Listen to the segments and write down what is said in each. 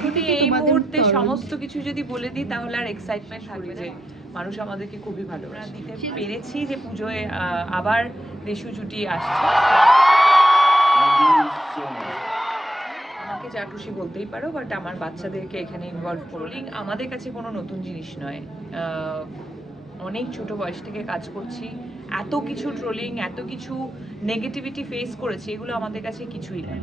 এখনই এই মুহূর্তে সমস্ত কিছু যদি বলে দিই তাহলে আর এক্সাইটমেন্ট থাকবে যে মানুষ আমাদেরকে খুবই ভালোবাসে দিতে পেরেছি যে পুজোয় আবার দেশু জুটি আসছে। আমাকে যা খুশি বলতেই পারো, বাট আমার বাচ্চাদেরকে এখানে ইনভলভ করলিং আমাদের কাছে কোনো নতুন জিনিস নয়। অনেক ছোট বয়স থেকে কাজ করছি, এত কিছু ট্রোলিং, এত কিছু নেগেটিভিটি ফেস করেছি, এগুলো আমাদের কাছে কিছুই নয়।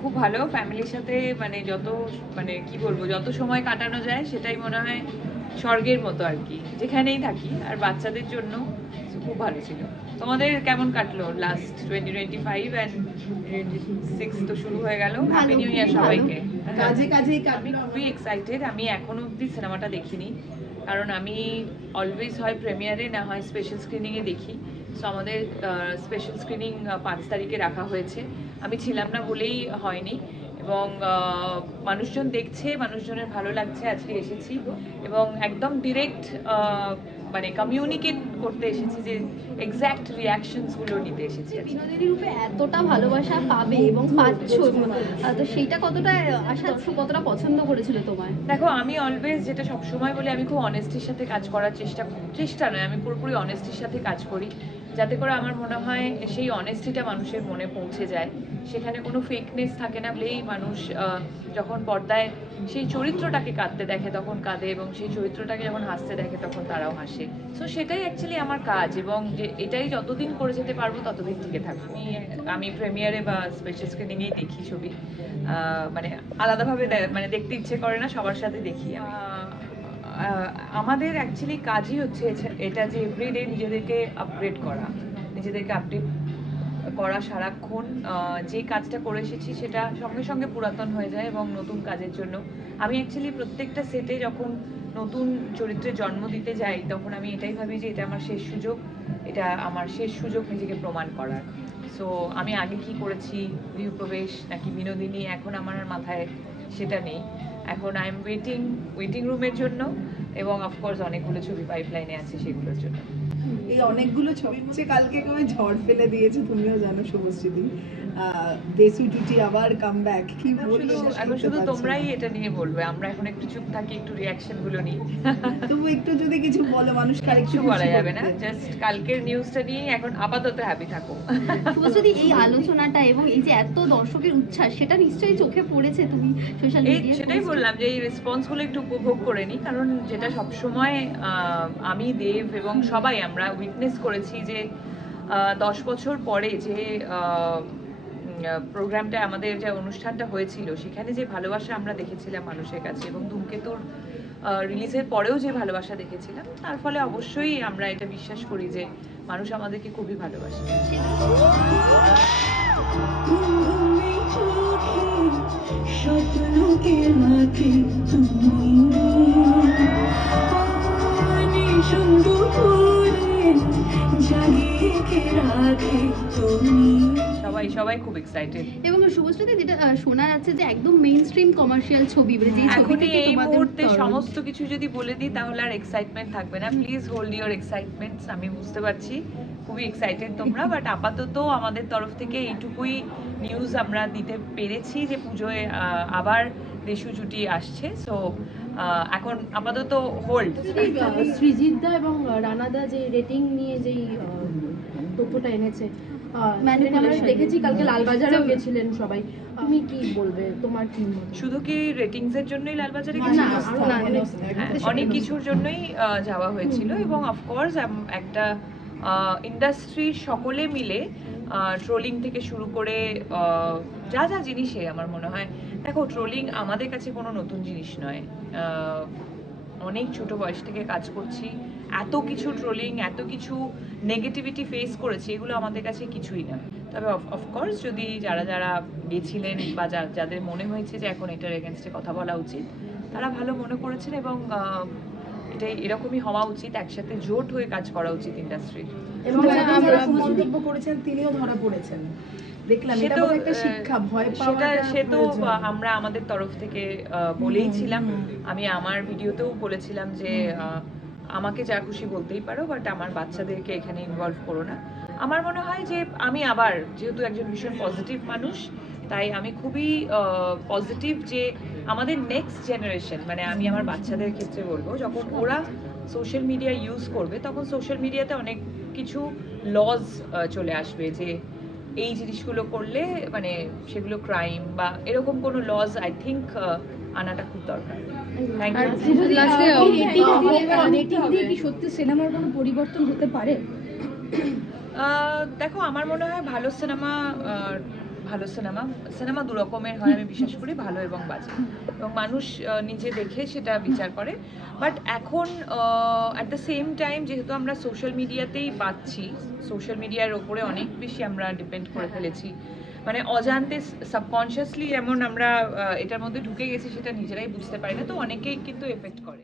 খুব ভালো ফ্যামিলির সাথে, মানে যত মানে কি বলবো, যত সময় কাটানো যায় সেটাই মনে হয় স্বর্গের মতো আর কি, যেখানেই থাকি। আর বাচ্চাদের জন্য খুব ভালো ছিল। তোমাদের কেমন কাটলো লাস্ট 2025 অ্যান্ড 2026 তো শুরু হয়ে গেল। হ্যাপি নিউ ইয়ার সবাইকে। আমি খুবই এক্সাইটেড। আমি এখনো অবধি সিনেমাটা দেখিনি, কারণ আমি অলওয়েজ হয় প্রিমিয়ারে না হয় স্পেশাল স্ক্রিনিংয়ে দেখি। সো আমাদের স্পেশাল স্ক্রিনিং 5 তারিখে রাখা হয়েছে। আমি ছিলাম না বলেই হয়নি, এবং মানুষজন দেখছে, মানুষজনের ভালো লাগছে। আজকে এসেছি এবং একদম ডিরেক্ট মানে কমিউনিকেট করতে এসেছি, যে এক্স্যাক্ট রিয়াকশনসগুলো নিতে এসেছি। বিনোদিনী রূপে এতটা ভালোবাসা পাবে এবং পাচ্ছ, তো সেইটা কতটা আশা, কতটা পছন্দ করেছিল তোমায়? দেখো, আমি অলওয়েজ যেটা সবসময় বলি, আমি খুব অনেস্টির সাথে কাজ করার চেষ্টা নয়, আমি পুরোপুরি অনেস্টির সাথে কাজ করি, যাতে করে আমার মনে হয় সেই অনেস্টিটা মানুষের মনে পৌঁছে যায়। সেখানে কোনো ফেকনেস থাকে না বলেই মানুষ যখন পর্দায় সেই চরিত্রটাকে কাঁদতে দেখে তখন কাঁদে, এবং সেই চরিত্রটাকে যখন হাসতে দেখে তখন তারাও হাসে। সো সেটাই অ্যাকচুয়ালি আমার কাজ, এবং যে এটাই যতদিন করে যেতে পারবো ততদিন টিকে থাকবো। আমি প্রিমিয়ারে বা স্পেশাল স্ক্রিনিংয়েই দেখি ছবি, মানে আলাদাভাবে মানে দেখতে ইচ্ছে করে না, সবার সাথে দেখি। আমাদের অ্যাকচুয়ালি কাজই হচ্ছে এটা, যে এভরিডে নিজেদেরকে আপগ্রেড করা, নিজেদেরকে আপডেট করা সারাক্ষণ। যে কাজটা করে এসেছি সেটা সঙ্গে সঙ্গে পুরাতন হয়ে যায়, এবং নতুন কাজের জন্য আমি অ্যাকচুয়ালি প্রত্যেকটা সেটে যখন নতুন চরিত্রে জন্ম দিতে যাই, তখন আমি এটাই ভাবি যে এটা আমার শেষ সুযোগ, এটা আমার শেষ সুযোগ নিজেকে প্রমাণ করার। সো আমি আগে কি করেছি, গৃহপ্রবেশ নাকি বিনোদিনী, এখন আমার মাথায় সেটা নেই। এখন আই এম ওয়েটিং রুমের জন্য, এবং অফকোর্স অনেকগুলো ছবি পাইপলাইনে আছে সেগুলোর জন্য। এই অনেকগুলো ছবি হচ্ছে, কালকে কেমন ঝড় ফেলে দিয়েছে, তুমিও জানো শুভশ্রীদি। দেশু জুটি আবার কামব্যাক, কি বলবো? এখন শুধু তোমরাই এটা নিয়ে বলবে, আমরা এখন একটু চুপ থাকি, একটু রিয়াকশন গুলো নিই। তবু একটু যদি কিছু বলো, মানুষ কিছু বলা যাবে না, জাস্ট কালকের নিউজটা নিয়ে এখন আপাতত হ্যাপি থাকো। শুভশ্রী, এই আলোচনাটা এবং এই যে এত দর্শকের উচ্ছ্বাস, সেটা নিশ্চয়ই চোখে পড়েছে তুমি সোশ্যাল মিডিয়ায়। সেটাই বললাম যে এই রেসপন্সগুলো একটু উপভোগ করে নিই, কারণ যেটা সবসময় আমি, দেব এবং সবাই আমরা উইটনেস করেছি যে 10 বছর পরে যে প্রোগ্রামটা, আমাদের যে অনুষ্ঠানটা হয়েছিল, সেখানে যে ভালোবাসা আমরা দেখেছিলাম মানুষের কাছে, এবং ধূমকেতুর রিলিজের পরেও যে ভালোবাসা দেখেছিলাম, তার ফলে অবশ্যই আমরা এটা বিশ্বাস করি যে মানুষ আমাদেরকে খুবই ভালোবাসে। সবাই খুব এক্সাইটেড। এবং শুভশ্রীতে যেটা শোনা যাচ্ছে যে একদম মেইন স্ট্রিম কমার্শিয়াল ছবি, মানে যে ছবি এখনই থেকে এই তোমাদের মুহূর্তে সমস্ত কিছু যদি বলে দিই তাহলে আর এক্সাইটমেন্ট থাকবে না। Please hold your excitements. আমি বুঝতে পারছি খুবই এক্সাইটেড তোমরা, বাট আপাতত আমাদের তরফ থেকে এইটুকুই নিউজ আমরা দিতে পেরেছি যে পুজোয় আবার দেশু জুটি আসছে। সো এখন আপাতত হোল্ড। সৃজিত দা এবং রানাদা যে রেটিং নিয়ে যেই তথ্যটা এনেছে, আমরা দেখেছি কালকে লালবাজারেও গেছিলেন সবাই, তুমি কি বলবে, তোমার কি মত? শুধু কি রেটিংস এর জন্যই লালবাজারে না, গেছিল? অনেক কিছুর জন্যই যাওয়া হয়েছিল, এবং অফকোর্স একটা ইন্ডাস্ট্রির সকলে মিলে ট্রোলিং থেকে শুরু করে যা যা জিনিসে আমার মনে হয়, দেখো ট্রোলিং আমাদের কাছে কোনো নতুন জিনিস নয়। অনেক ছোট বয়স থেকে কাজ করছি, এত কিছু ট্রোলিং, এত কিছু নেগেটিভিটি ফেস করেছি, এগুলো আমাদের কাছে কিছুই না। তবে অফকোর্স যদি যারা যারা গেছিলেন বা যাদের মনে হয়েছে যে এখন এটার এগেনস্টে কথা বলা উচিত, তারা ভালো মনে করেছেন এবং এটাই এরকমই হওয়া উচিত, একসাথে জোট হয়ে কাজ করা উচিত ইন্ডাস্ট্রির। এবং যারা মন্তব্য করেছেন তিনিও ধরা পড়েছেন, দেখলাম এটা বোধহয় একটা শিক্ষা, ভয় পাওয়াটা সে তো প্রয়োজন। আমরা আমাদের তরফ থেকে বলেইছিলাম, আমি আমার ভিডিওতেও বলেছিলাম যে আমাকে যা খুশি বলতেই পারো, বাট আমার বাচ্চাদেরকে এখানে ইনভলভ করো না। আমার মনে হয় যে আমি আবার যেহেতু একজন ভীষণ পজিটিভ মানুষ, তাই আমি খুবই পজিটিভ যে আমাদের নেক্সট জেনারেশন, মানে আমি আমার বাচ্চাদের ক্ষেত্রে বলবো, যখন ওরা সোশ্যাল মিডিয়া ইউজ করবে তখন সোশ্যাল মিডিয়াতে অনেক কিছু লজ চলে আসবে যে এই জিনিসগুলো করলে মানে সেগুলো ক্রাইম বা এরকম কোনো লজ আই থিঙ্ক আনাটা খুব দরকার। Thank you. রেটিং দিয়ে কি সত্যি সিনেমার কোনো পরিবর্তন হতে পারে? দেখো, আমার মনে হয় ভালো সিনেমা দু রকমের হয়, আমি বিশ্বাস করি, ভালো এবং বাজে, এবং মানুষ নিজে দেখে সেটা বিচার করে। বাট এখন অ্যাট দ্য সেম টাইম যেহেতু আমরা সোশ্যাল মিডিয়াতেই পাচ্ছি, সোশ্যাল মিডিয়ার ওপরে অনেক বেশি আমরা ডিপেন্ড করে ফেলেছি, মানে অজান্তে সাবকনশিয়াসলি যেমন আমরা এটার মধ্যে ঢুকে গেছি সেটা নিজেরাই বুঝতে পারি না, তো অনেকেই কিন্তু এফেক্ট করে।